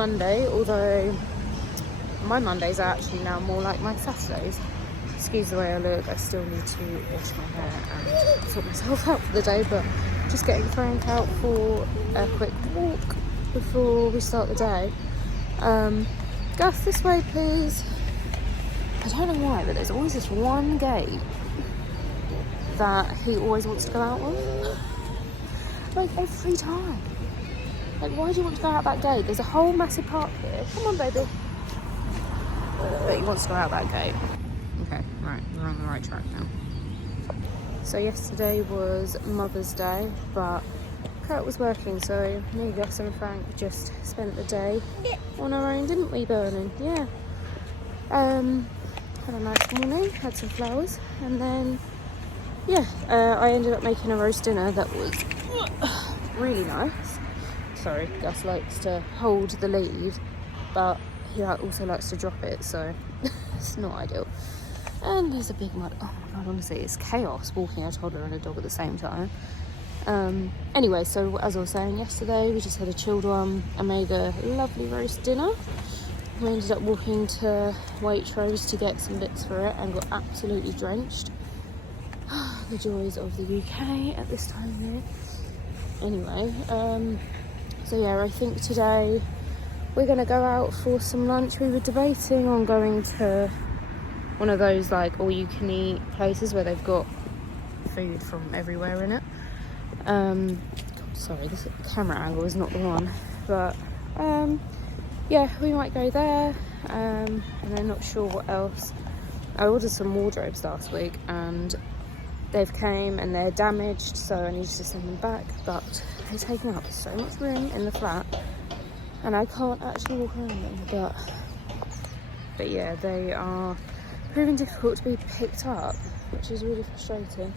Monday, although my Mondays are actually now more like my Saturdays. Excuse the way I look, I still need to wash my hair and sort myself out for the day, but just getting Frank out for a quick walk before we start the day. Gus, this way please. I don't know why, but there's always this one gate that he always wants to go out of. Like every time. Like, why do you want to go out that gate? There's a whole massive park here. Come on, baby. But he wants to go out that gate. Okay, right, we're on the right track now. So yesterday was Mother's Day, but Kurt was working, so me, Gus and Frank just spent the day on our own, didn't we, Burning? Yeah. Had a nice morning, had some flowers, and then, yeah, I ended up making a roast dinner that was really nice. Sorry, Gus likes to hold the lead, but he also likes to drop it, so it's not ideal. And there's a big mud. Oh my god, honestly, it's chaos walking a toddler and a dog at the same time. Anyway, so as I was saying yesterday, we just had a chilled one. I made a lovely roast dinner. We ended up walking to Waitrose to get some bits for it and got absolutely drenched. The joys of the UK at this time of year. Anyway, so yeah, I think today we're going to go out for some lunch. We were debating on going to one of those like all-you-can-eat places where they've got food from everywhere in it. God, sorry, this camera angle is not the one, but yeah, we might go there, and I'm not sure what else. I ordered some wardrobes last week and they've came and they're damaged, so I need to send them back, but they're taking up so much room in the flat and I can't actually walk around them, but yeah, they are proving difficult to be picked up, which is really frustrating.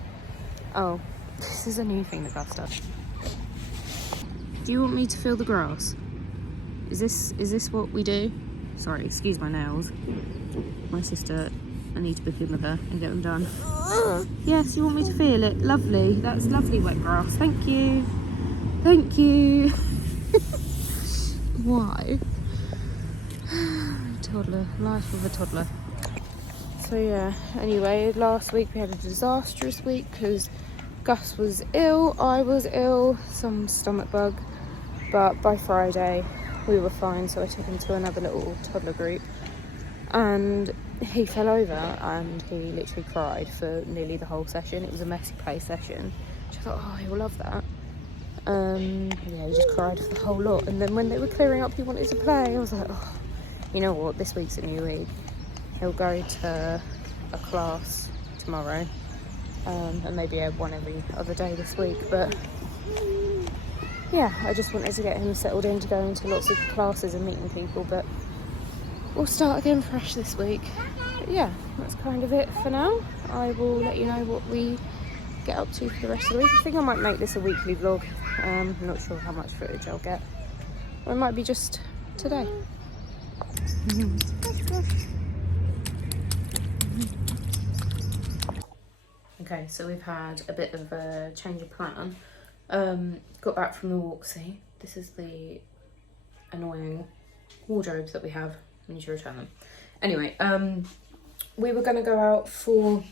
Oh, this is a new thing that Gus does. Do you want me to feel the grass? Is this what we do? Sorry, excuse my nails. My sister, I need to book in with her and get them done. Yes, you want me to feel it? Lovely. That's lovely wet grass. Thank you. Thank you. Why? Toddler. Life of a toddler. So yeah, anyway, last week we had a disastrous week because Gus was ill, I was ill, some stomach bug, but by Friday we were fine, so I took him to another little toddler group and he fell over and he literally cried for nearly the whole session. It was a messy play session, which I thought, oh, he'll love that. Yeah, he just cried for the whole lot, and then when they were clearing up he wanted to play. I was like, oh, you know what, this week's a new week. He'll go to a class tomorrow, and maybe one every other day this week, but yeah, I just wanted to get him settled in to go into lots of classes and meeting people, but we'll start again fresh this week. But yeah, that's kind of it for now. I will let you know what we get up to for the rest of the week. I think I might make this a weekly vlog. I'm not sure how much footage I'll get, or it might be just today. Okay, so we've had a bit of a change of plan. Got back from the walk. See, this is the annoying wardrobes that we have. I need to return them. Anyway, we were going to go out for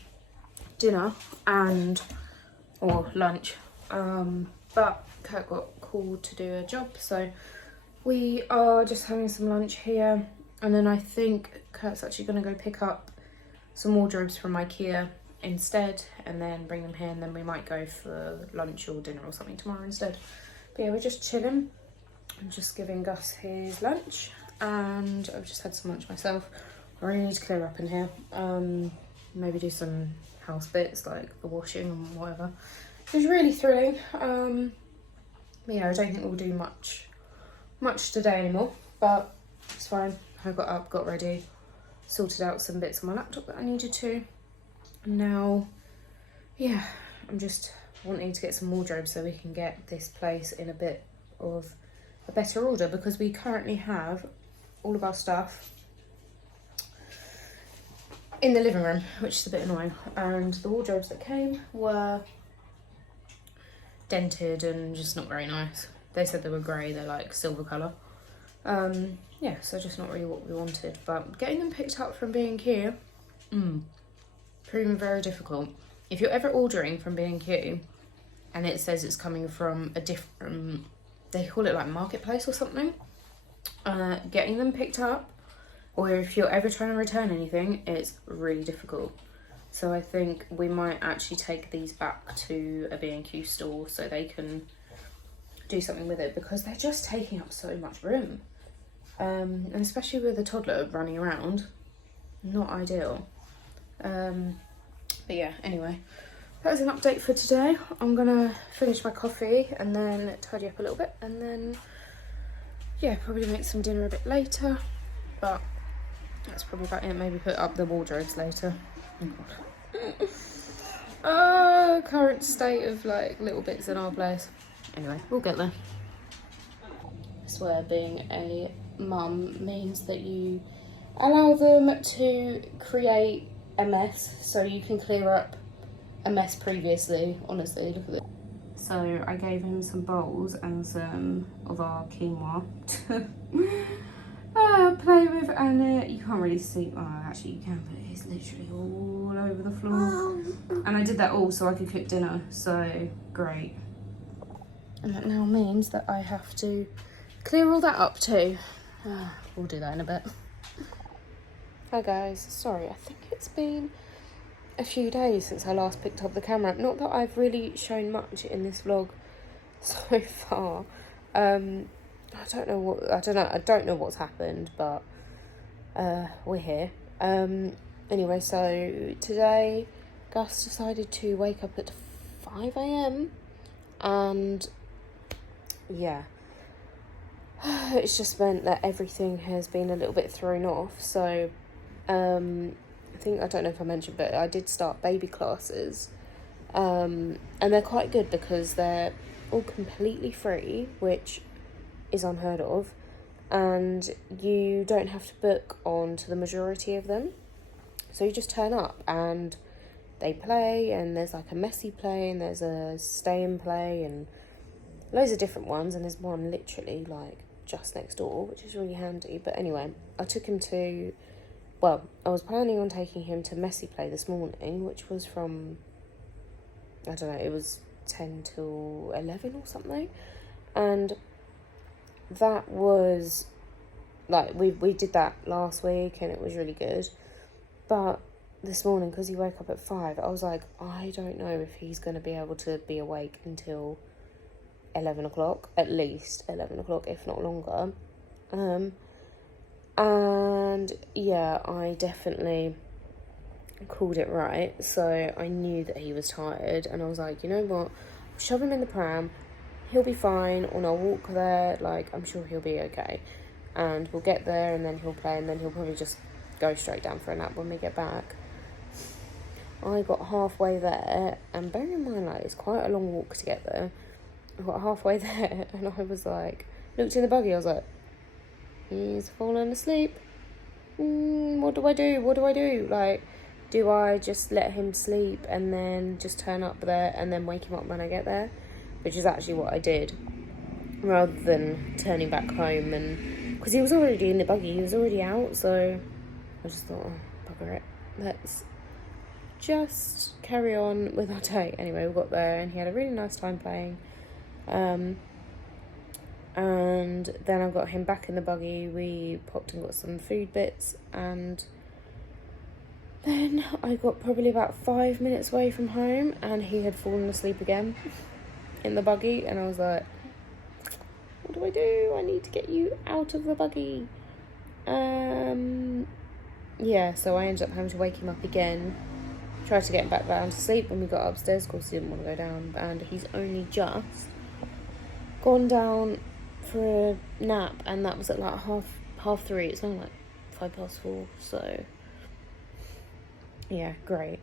dinner or lunch, but Kurt got called to do a job, so we are just having some lunch here, and then I think Kurt's actually going to go pick up some wardrobes from IKEA instead and then bring them here, and then we might go for lunch or dinner or something tomorrow instead. But yeah, we're just chilling. I'm just giving Gus his lunch and I've just had some lunch myself. I really need to clear up in here, maybe do some house bits like the washing and whatever. It was really thrilling. But yeah, I don't think we'll do much today anymore, but it's fine. I got up, got ready, sorted out some bits on my laptop that I needed to. And now, yeah, I'm just wanting to get some wardrobes so we can get this place in a bit of a better order, because we currently have all of our stuff in the living room, which is a bit annoying. And the wardrobes that came were dented and just not very nice. They said they were grey, they're like silver colour. Yeah, so just not really what we wanted. But getting them picked up from B&Q, proving very difficult. If you're ever ordering from B&Q and it says it's coming from a different, they call it like marketplace or something, getting them picked up, or if you're ever trying to return anything, it's really difficult. So I think we might actually take these back to a B&Q store so they can do something with it, because they're just taking up so much room. And especially with a toddler running around, not ideal. But yeah, anyway, that was an update for today. I'm gonna finish my coffee and then tidy up a little bit, and then yeah, probably make some dinner a bit later, but that's probably about it. Maybe put up the wardrobes later. Oh, current state of like little bits in our place. Anyway, we'll get there. I swear being a mum means that you allow them to create a mess so you can clear up a mess previously. Honestly, look at this. So I gave him some bowls and some of our quinoa to play with, and you can't really see, oh actually you can, but it's literally all over the floor. And I did that all so I could cook dinner, so great. And that now means that I have to clear all that up too. We'll do that in a bit. Hi guys, sorry, I think it's been a few days since I last picked up the camera. Not that I've really shown much in this vlog so far. I don't know what's happened, but we're here. Anyway, so today Gus decided to wake up at 5 AM and yeah, it's just meant that everything has been a little bit thrown off. So I don't know if I mentioned, but I did start baby classes, and they're quite good because they're all completely free, which is unheard of, and you don't have to book on to the majority of them. So you just turn up and they play, and there's like a messy play and there's a stay and play and loads of different ones, and there's one literally like just next door, which is really handy. But anyway, I was planning on taking him to messy play this morning, which was from, I don't know, it was 10 till 11 or something, and that was like, we did that last week and it was really good. But this morning, because he woke up at 5, I was like, I don't know if he's going to be able to be awake until 11 o'clock, at least 11 o'clock, if not longer. And yeah, I definitely called it right. So I knew that he was tired, and I was like, you know what, shove him in the pram, he'll be fine, and I'll walk there, like I'm sure he'll be okay, and we'll get there and then he'll play, and then he'll probably just go straight down for a nap when we get back. I got halfway there, and bearing in mind, like, it's quite a long walk to get there. I got halfway there and I was like, looked in the buggy, I was like, he's fallen asleep. What do I do? Like, do I just let him sleep and then just turn up there and then wake him up when I get there? Which is actually what I did, rather than turning back home, and because he was already in the buggy, he was already out, so I just thought, oh, bugger it, let's just carry on with our day. Anyway, we got there and he had a really nice time playing. And then I got him back in the buggy, we popped and got some food bits, and then I got probably about 5 minutes away from home and he had fallen asleep again in the buggy, and I was like, what do I do? I need to get you out of the buggy. Yeah, so I ended up having to wake him up again, tried to get him back down to sleep when we got upstairs. Of course he didn't want to go down, and he's only just gone down for a nap, and that was at like half 3. It's only like 4:05, so yeah, great.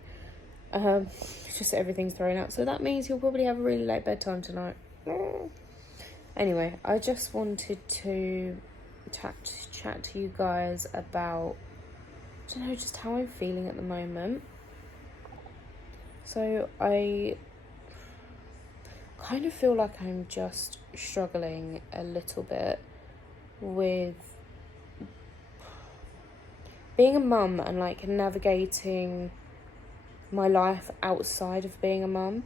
It's just everything's thrown out, so that means he'll probably have a really late bedtime tonight. Anyway, I just wanted to chat to you guys about, I don't know, just how I'm feeling at the moment. So I kind of feel like I'm just struggling a little bit with being a mum and like navigating my life outside of being a mum,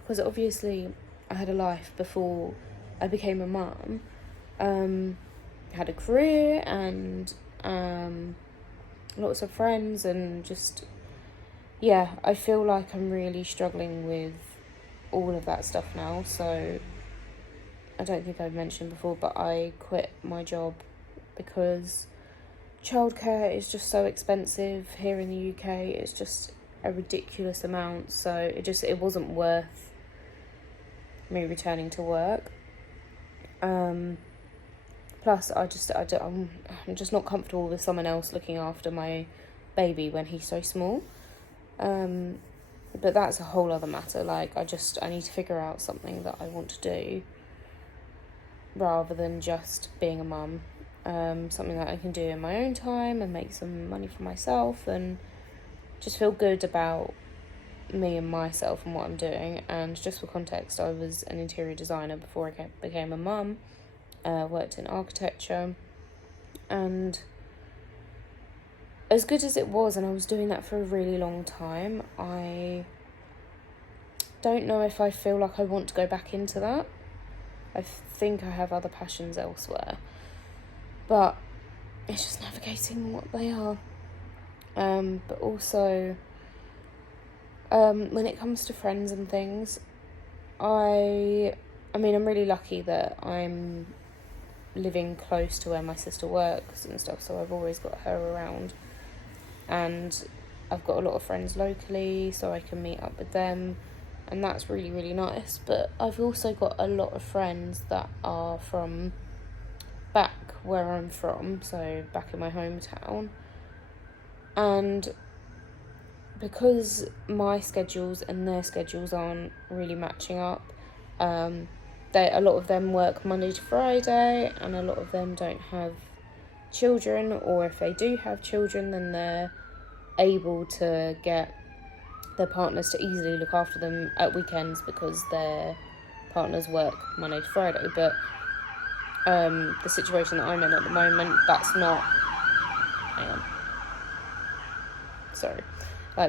because obviously I had a life before I became a mum. Had a career and lots of friends, and just I feel like I'm really struggling with all of that stuff now. So I don't think I've mentioned before, but I quit my job because childcare is just so expensive here in the UK. It's just a ridiculous amount, so it wasn't worth me returning to work. Plus I'm just not comfortable with someone else looking after my baby when he's so small. But that's a whole other matter. Like I need to figure out something that I want to do rather than just being a mum. Something that I can do in my own time and make some money for myself and just feel good about me and myself and what I'm doing. And just for context, I was an interior designer before I became a mum. Worked in architecture, and as good as it was, and I was doing that for a really long time, I don't know if I feel like I want to go back into that. I think I have other passions elsewhere, but it's just navigating what they are. But also, when it comes to friends and things, I'm really lucky that I'm living close to where my sister works and stuff, so I've always got her around, and I've got a lot of friends locally, so I can meet up with them, and that's really, really nice. But I've also got a lot of friends that are from back where I'm from, so back in my hometown, and because my schedules and their schedules aren't really matching up, a lot of them work Monday to Friday, and a lot of them don't have children, or if they do have children, then they're able to get their partners to easily look after them at weekends because their partners work Monday to Friday. But the situation that I'm in at the moment, that's not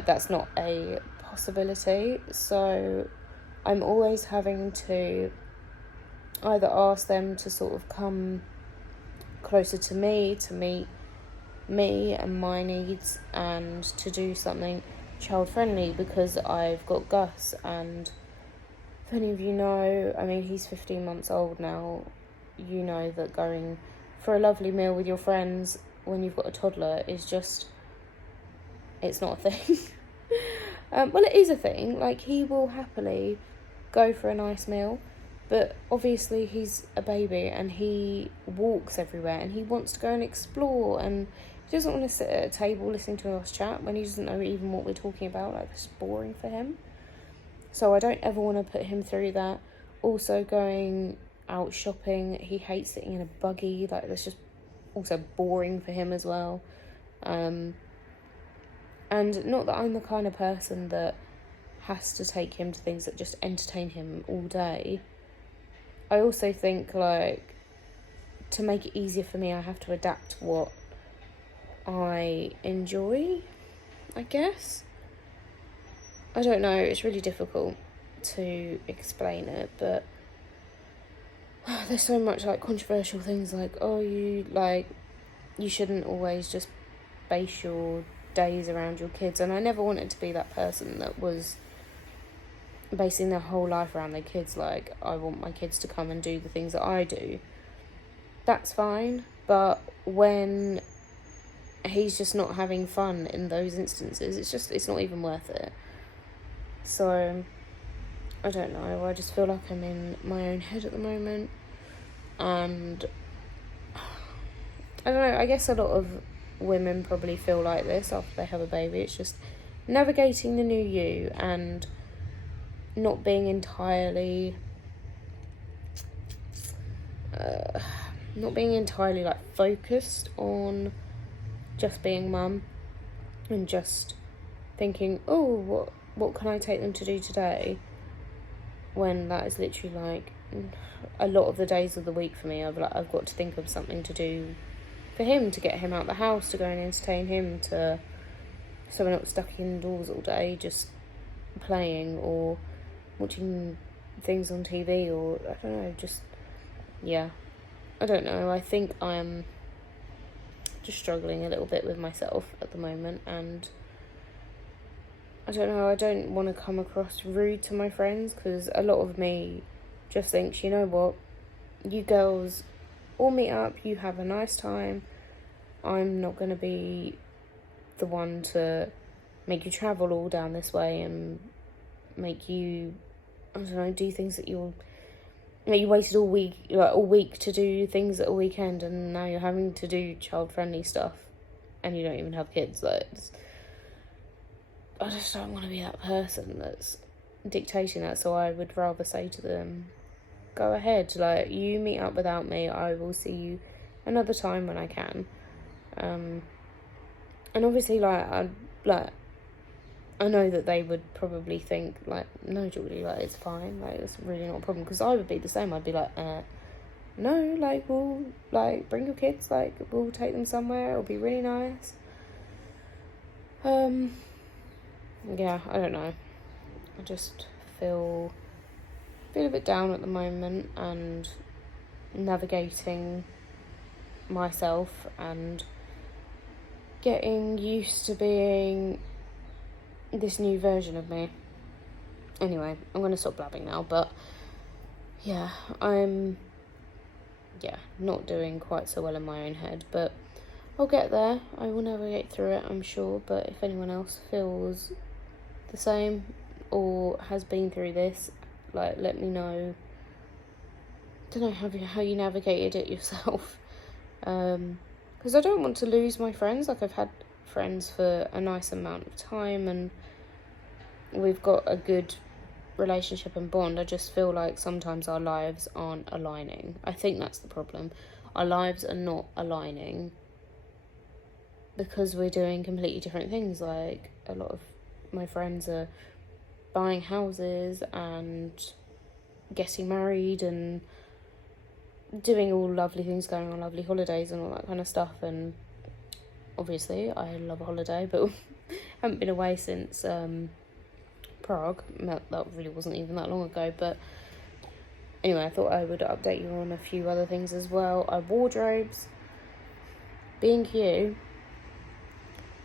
that's not a possibility. So I'm always having to either ask them to sort of come closer to me, to meet me and my needs, and to do something child friendly, because I've got Gus, and if any of you know, he's 15 months old now, you know that going for a lovely meal with your friends when you've got a toddler is just, it's not a thing. Well, it is a thing. Like, he will happily go for a nice meal, but obviously he's a baby and he walks everywhere and he wants to go and explore, and he doesn't want to sit at a table listening to us chat when he doesn't know even what we're talking about. Like, it's boring for him. So I don't ever want to put him through that. Also, going out shopping, he hates sitting in a buggy. Like, that's just also boring for him as well. And not that I'm the kind of person that has to take him to things that just entertain him all day. I also think, like, to make it easier for me, I have to adapt what I enjoy, I guess. I don't know, it's really difficult to explain it, but there's so much, like, controversial things, like, you shouldn't always just base your days around your kids, and I never wanted to be that person that was basing their whole life around their kids. Like, I want my kids to come and do the things that I do. That's fine, but when he's just not having fun in those instances, it's not even worth it. So I don't know, I just feel like I'm in my own head at the moment, and I don't know, I guess a lot of women probably feel like this after they have a baby. It's just navigating the new you and not being entirely like focused on just being mum, and just thinking, oh, what can I take them to do today, when that is literally like a lot of the days of the week for me, I've got to think of something to do for him, to get him out the house, to go and entertain him, so we're not stuck indoors all day just playing or watching things on TV, or I don't know, just, yeah, I don't know. I think I'm just struggling a little bit with myself at the moment, and I don't know, I don't want to come across rude to my friends, because a lot of me just thinks, you know what, you girls all meet up, you have a nice time. I'm not going to be the one to make you travel all down this way and make you, I don't know, do things that you wasted all week to do things at a weekend, and now you're having to do child-friendly stuff and you don't even have kids. I just don't want to be that person that's dictating that, so I would rather say to them, go ahead, you meet up without me, I will see you another time when I can. And obviously, I know that they would probably think, no, Geordie, it's fine, it's really not a problem, because I would be the same. I'd be no, we'll, bring your kids, we'll take them somewhere, it'll be really nice. Yeah, I don't know, I just feel a bit down at the moment, and navigating myself and getting used to being this new version of me. Anyway, I'm going to stop blabbing now, but yeah, I'm not doing quite so well in my own head, but I'll get there. I will navigate through it, I'm sure. But if anyone else feels the same or has been through this, let me know. I don't know how you navigated it yourself, because I don't want to lose my friends. I've had friends for a nice amount of time, and we've got a good relationship and bond. I just feel like sometimes our lives aren't aligning. I think that's the problem. Our lives are not aligning because we're doing completely different things. A lot of my friends are buying houses and getting married and doing all lovely things, going on lovely holidays and all that kind of stuff. And obviously I love a holiday, but haven't been away since Prague. That really wasn't even that long ago. But anyway, I thought I would update you on a few other things as well. Our wardrobes, B&Q,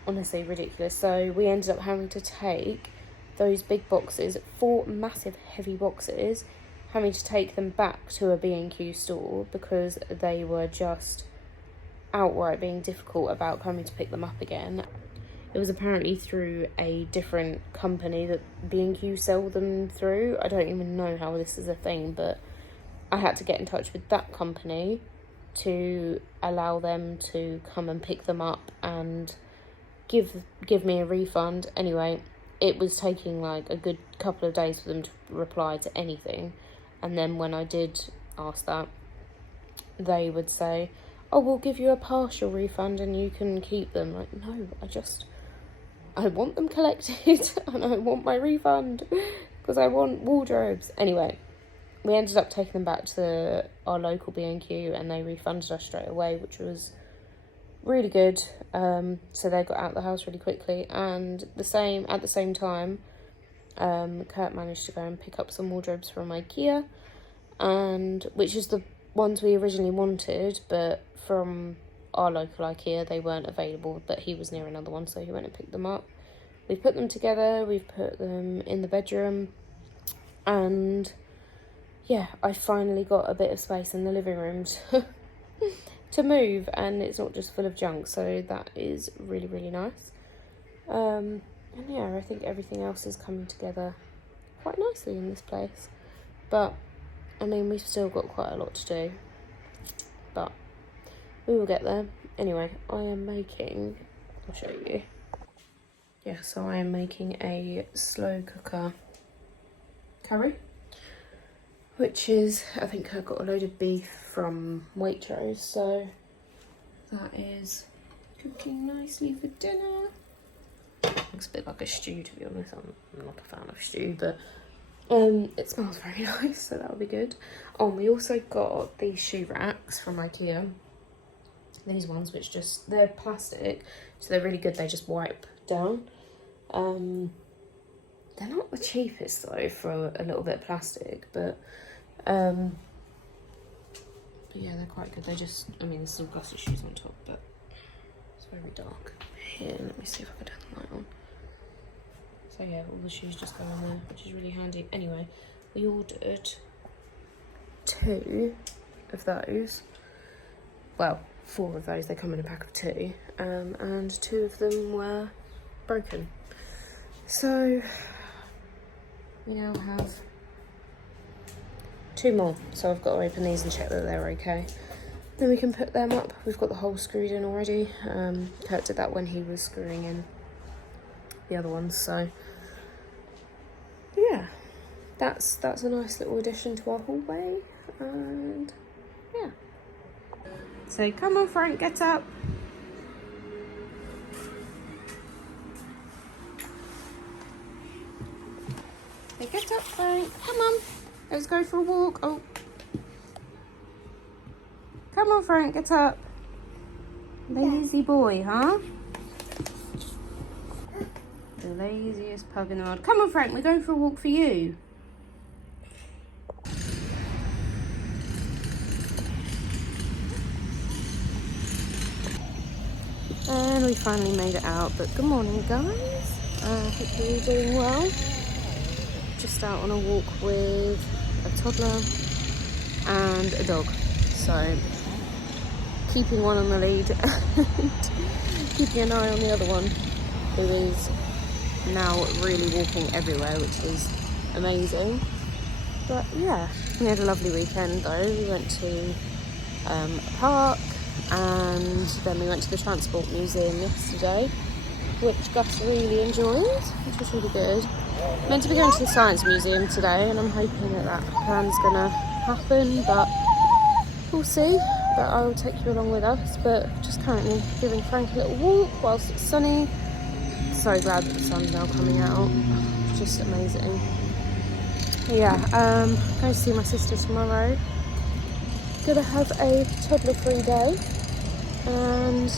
honestly ridiculous. So we ended up having to take those big boxes, 4 massive heavy boxes, having to take them back to a B&Q store because they were just outright being difficult about coming to pick them up again. It was apparently through a different company that B&Q sell them through. I don't even know how this is a thing, but I had to get in touch with that company to allow them to come and pick them up and give me a refund. Anyway, it was taking a good couple of days for them to reply to anything. And then when I did ask that, they would say, oh, we'll give you a partial refund and you can keep them. No, I want them collected and I want my refund because I want wardrobes. Anyway, we ended up taking them back to our local B&Q and they refunded us straight away, which was really good. So they got out of the house really quickly. And at the same time, Kurt managed to go and pick up some wardrobes from IKEA, and which is the ones we originally wanted, but from our local IKEA they weren't available, but he was near another one, so he went and picked them up. We've put them together, we've put them in the bedroom, and yeah, I finally got a bit of space in the living room to move, and it's not just full of junk, so that is really, really nice. And yeah, I think everything else is coming together quite nicely in this place. But, I mean, we've still got quite a lot to do. But we will get there. Anyway, I am making... I'll show you. Yeah, so I am making a slow cooker curry. Which is, I think I got a load of beef from Waitrose. So that is cooking nicely for dinner. Looks a bit like a stew, to be honest. I'm not a fan of stew, but It smells very nice, so that'll be good. Oh, and we also got these shoe racks from IKEA. These ones, which just, they're plastic, so they're really good. They just wipe down. They're not the cheapest though for a little bit of plastic, but yeah, they're quite good. They just, I mean, there's some gusset shoes on top, but it's very dark. Here, let me see if I can turn the light on. So yeah, all the shoes just go in there, which is really handy. Anyway, we ordered 2 of those. Well, 4 of those, they come in a pack of 2. And 2 of them were broken. So we now have 2 more. So I've got to open these and check that they're okay. Then we can put them up. We've got the hole screwed in already. Kurt did that when he was screwing in the other ones, so yeah, that's a nice little addition to our hallway. And yeah, so come on Frank, get up. Hey, get up Frank, come on, let's go for a walk. Oh, come on Frank, get up. Lazy boy, huh? The laziest pug in the world. Come on Frank, we're going for a walk for you. And we finally made it out, but good morning guys. Hope you're all doing well. Just out on a walk with a toddler and a dog. So keeping one on the lead and keeping an eye on the other one, who is now really walking everywhere, which is amazing. But yeah, we had a lovely weekend though. We went to a park, and then we went to the Transport Museum yesterday, which Gus really enjoyed, which was really good. Meant to be going to the Science Museum today, and I'm hoping that plan's gonna happen, but we'll see. But I will take you along with us, but just currently giving Frank a little walk whilst it's sunny. So glad that the sun's now coming out. It's just amazing. But yeah, going to see my sister tomorrow. Gonna have a toddler-free day, and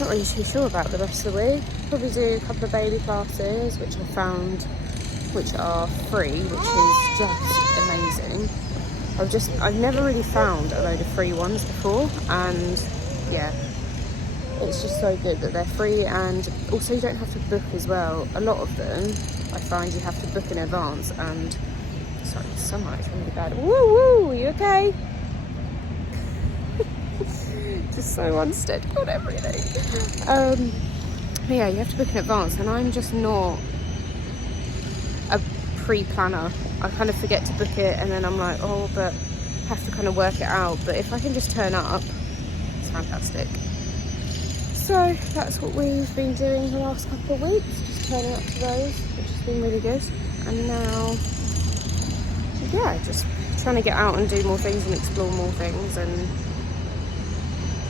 not really too sure about the rest of the week. Probably do a couple of baby classes, which I found, which are free, which is just amazing. I've never really found a load of free ones before, and yeah, it's just so good that they're free, and also you don't have to book as well. A lot of them, I find you have to book in advance, and sorry, the sunlight's really bad. Woo woo, are you okay? Just so unsteady on everything. But yeah, you have to book in advance, and I'm just not a pre-planner. I kind of forget to book it, and then I'm like, oh, but have to kind of work it out. But if I can just turn up, it's fantastic. So that's what we've been doing the last couple of weeks, just turning up to those, which has been really good. And now, yeah, just trying to get out and do more things and explore more things. And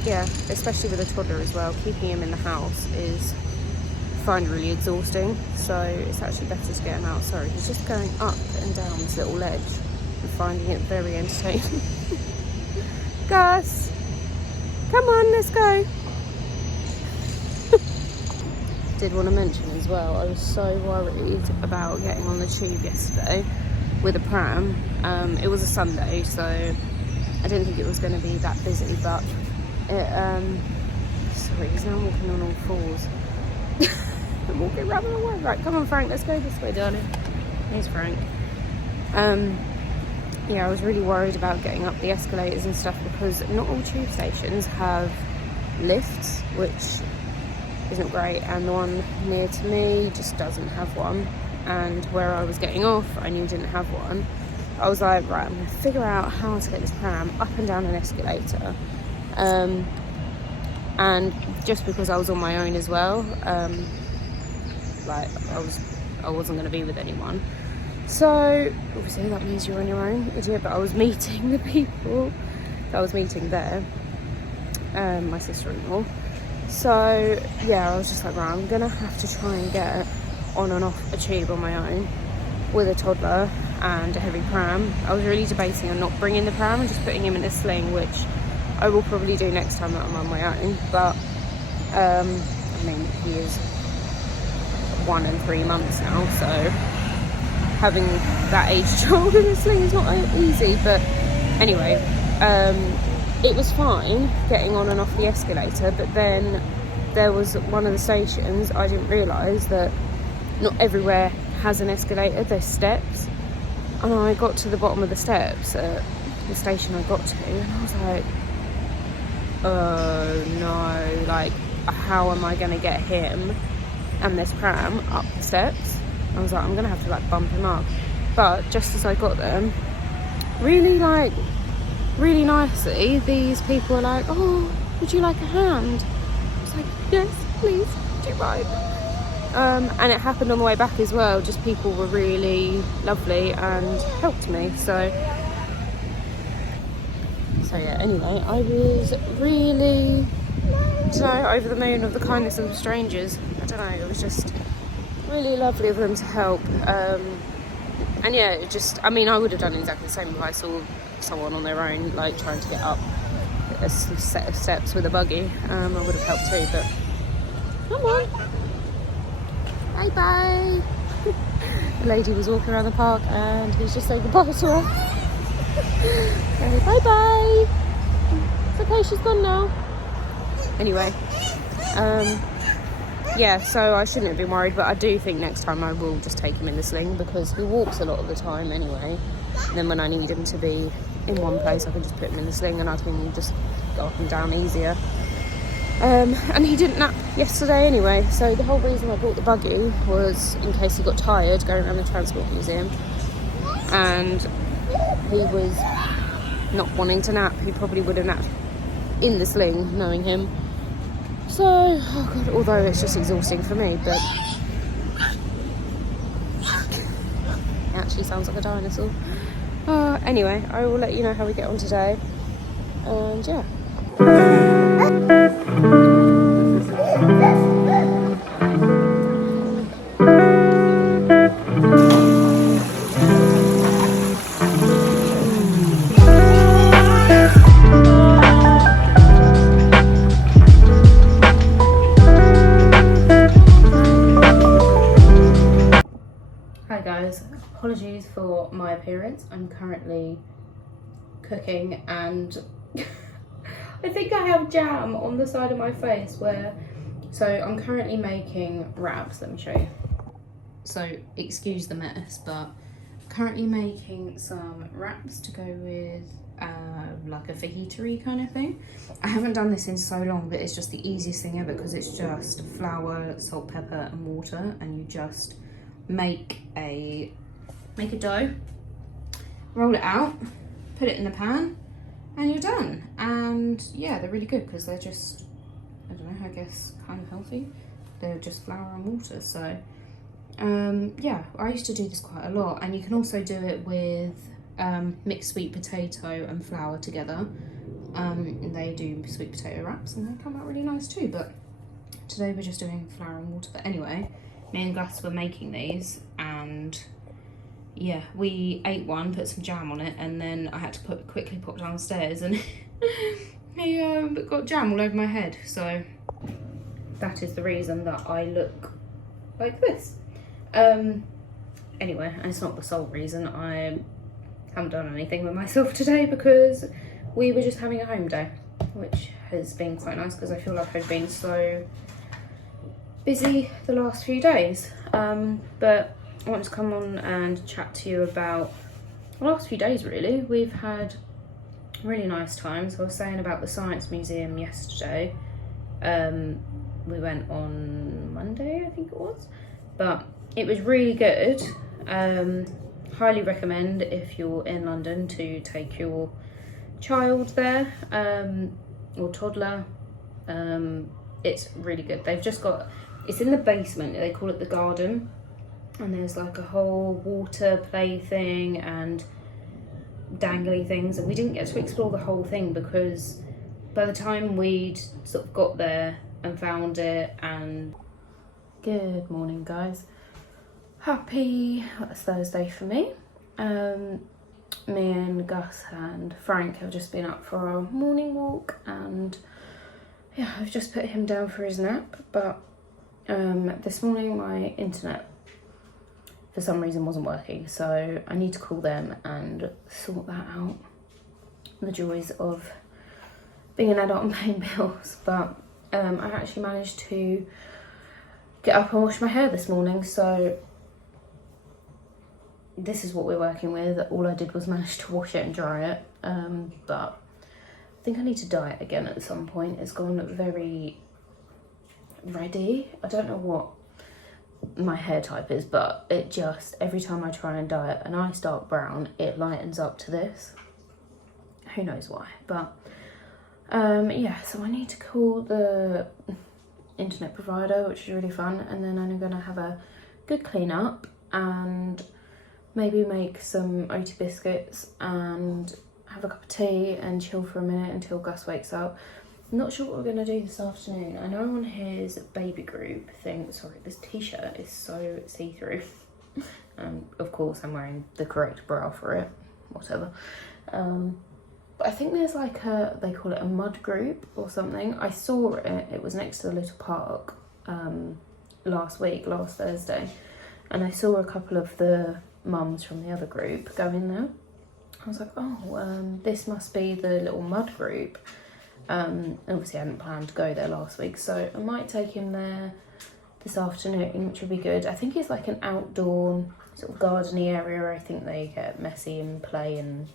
yeah, especially with a toddler as well, keeping him in the house is, I find, really exhausting. So it's actually better to get him out. Sorry, he's just going up and down this little ledge and finding it very entertaining. Gus, come on, let's go. Did want to mention as well, I was so worried about getting on the tube yesterday with a pram. It was a Sunday, so I didn't think it was going to be that busy, but it, sorry, he's now walking on all fours. I'm walking around the way. Right, come on Frank, let's go this way, darling. Here's Frank. Yeah, I was really worried about getting up the escalators and stuff, because not all tube stations have lifts, which isn't great, and the one near to me just doesn't have one, and where I was getting off I knew didn't have one. I was like, right, I'm gonna figure out how to get this pram up and down an escalator, and just because I was on my own as well, like I wasn't going to be with anyone, so obviously that means you're on your own, idiot. But I was meeting the people that I was meeting there, my sister-in-law. So yeah, I was just like, right, I'm gonna have to try and get on and off a tube on my own. with a toddler and a heavy pram. I was really debating on not bringing the pram and just putting him in a sling, which I will probably do next time that I'm on my own. But I mean, he is 1 and 3 months now, so having that age child in a sling is not easy. But anyway, it was fine getting on and off the escalator, but then there was one of the stations, I didn't realise that not everywhere has an escalator, there's steps. And I got to the bottom of the steps at the station I got to, and I was like, oh no, like, how am I going to get him and this pram up the steps? I was like, I'm going to have to like bump him up. But just as I got them, really nicely, these people were like, oh, would you like a hand? I was like, yes, please, do you mind? And it happened on the way back as well. Just people were really lovely and helped me. So yeah, anyway, I was really, over the moon of the kindness of the strangers. I don't know, it was just really lovely of them to help. And yeah, it just, I mean, I would have done exactly the same if I saw someone on their own, like trying to get up a set of steps with a buggy. I would have helped too, but come on. Bye bye. The lady was walking around the park and he's just saying goodbye to her. So, bye bye. It's okay, she's gone now. Anyway, yeah, so I shouldn't have been worried, but I do think next time I will just take him in the sling because he walks a lot of the time anyway. And then when I need him to be in one place, I can just put him in the sling and I can just go up and down easier. And he didn't nap yesterday anyway, so the whole reason I bought the buggy was in case he got tired going around the transport museum and he was not wanting to nap. He probably would have napped in the sling, knowing him. So, oh god, although it's just exhausting for me, but it actually sounds like a dinosaur. Anyway, I will let you know how we get on today, and yeah. Hi guys, apologies for my appearance. I'm currently cooking and I think I have jam on the side of my face so I'm currently making wraps. Let me show you. So excuse the mess, but currently making some wraps to go with like a fajita-y kind of thing. I haven't done this in so long, but it's just the easiest thing ever because it's just flour, salt, pepper and water, and you just make a dough, roll it out, put it in the pan, and you're done. And yeah, they're really good because they're just, I don't know, I guess kind of healthy. They're just flour and water. So yeah, I used to do this quite a lot, and you can also do it with mixed sweet potato and flour together. They do sweet potato wraps and they come out really nice too, but today we're just doing flour and water. But anyway, me and Gus were making these, and yeah, we ate one, put some jam on it, and then I had to quickly pop downstairs and he got jam all over my head. So that is the reason that I look like this. Anyway, and it's not the sole reason. I haven't done anything with myself today because we were just having a home day, which has been quite nice because I feel like I've been so busy the last few days. But I wanted to come on and chat to you about the last few days really. We've had really nice times. I was saying about the Science Museum yesterday. We went on Monday, I think it was, but it was really good. Highly recommend if you're in London to take your child there, or toddler. It's really good. They've just got, it's in the basement, they call it the garden, and there's like a whole water play thing and dangly things, and we didn't get to explore the whole thing because by the time we'd sort of got there and found it, and good morning guys, happy it's Thursday for me. Me and Gus and Frank have just been up for our morning walk, and yeah, I've just put him down for his nap. But this morning my internet for some reason wasn't working, so I need to call them and sort that out. The joys of being an adult and paying bills. But I actually managed to get up and wash my hair this morning, so this is what we're working with. All I did was manage to wash it and dry it, but I think I need to dye it again at some point. It's gone very ready. I don't know what my hair type is, but it just, every time I try and dye it a nice dark brown, it lightens up to this. Who knows why, but yeah, so I need to call the internet provider, which is really fun, and then I'm gonna have a good clean up and maybe make some oaty biscuits and have a cup of tea and chill for a minute until Gus wakes up. I'm not sure what we're gonna do this afternoon. I know on his baby group thing, sorry, this t-shirt is so see-through. Of course I'm wearing the correct bra for it, whatever. But I think there's like they call it a mud group or something. I saw it, it was next to the little park last Thursday, and I saw a couple of the mums from the other group go in there. I was like, oh, this must be the little mud group. Obviously I hadn't planned to go there last week, so I might take him there this afternoon, which would be good. I think it's like an outdoor sort of gardeny area where I think they get messy and play, and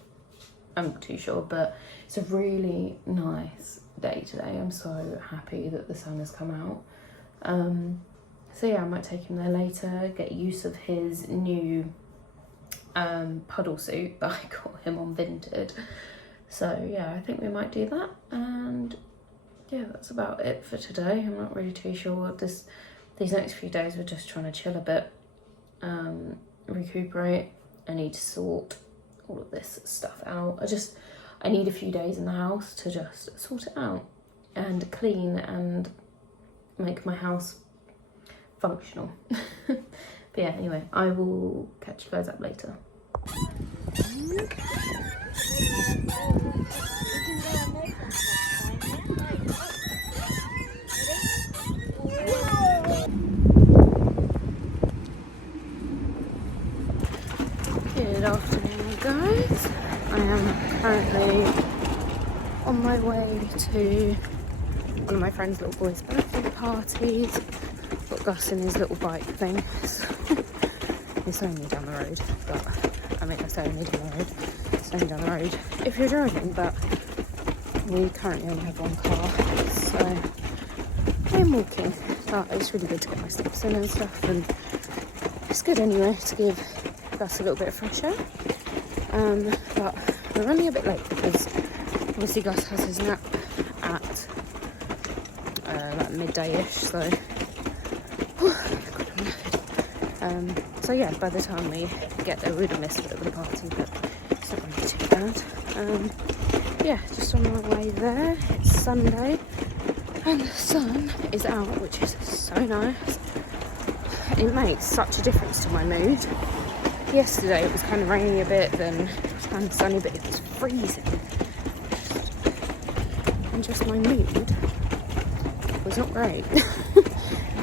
I'm not too sure, but it's a really nice day today. I'm so happy that the sun has come out. So yeah, I might take him there later, get use of his new puddle suit that I got him on Vinted. So yeah, I think we might do that, and yeah, that's about it for today. I'm not really too sure. These next few days we're just trying to chill a bit, recuperate. I need to sort all of this stuff out. I need a few days in the house to just sort it out and clean and make my house functional. But yeah, anyway, I will catch you guys up later. Good afternoon, guys. I am currently on my way to one of my friend's little boy's birthday parties. Got Gus in his little bike thing. It's only down the road, but I mean, I say only down the road. It's only down the road if you're driving, but we currently only have one car, so I'm walking. But it's really good to get my steps in and stuff, and it's good anyway to give Gus a little bit of fresh air. But we're running a bit late because obviously Gus has his nap at like midday-ish, so so yeah, by the time we get there, we'd have missed a bit of the party, but it's not going to be too bad. Yeah, just on my way there. It's Sunday, and the sun is out, which is so nice. It makes such a difference to my mood. Yesterday it was kind of rainy a bit, then it was kind of sunny, but it was freezing. And just my mood was not great.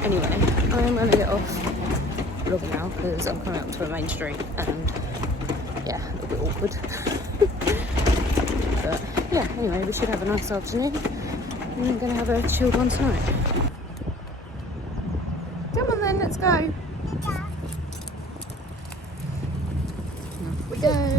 Anyway, I'm going to get off vlogging now because I'm coming up to a main street and yeah, a little bit awkward. But yeah, anyway, we should have a nice afternoon and I'm going to have a chilled one tonight. Come on then, let's go. Off we go.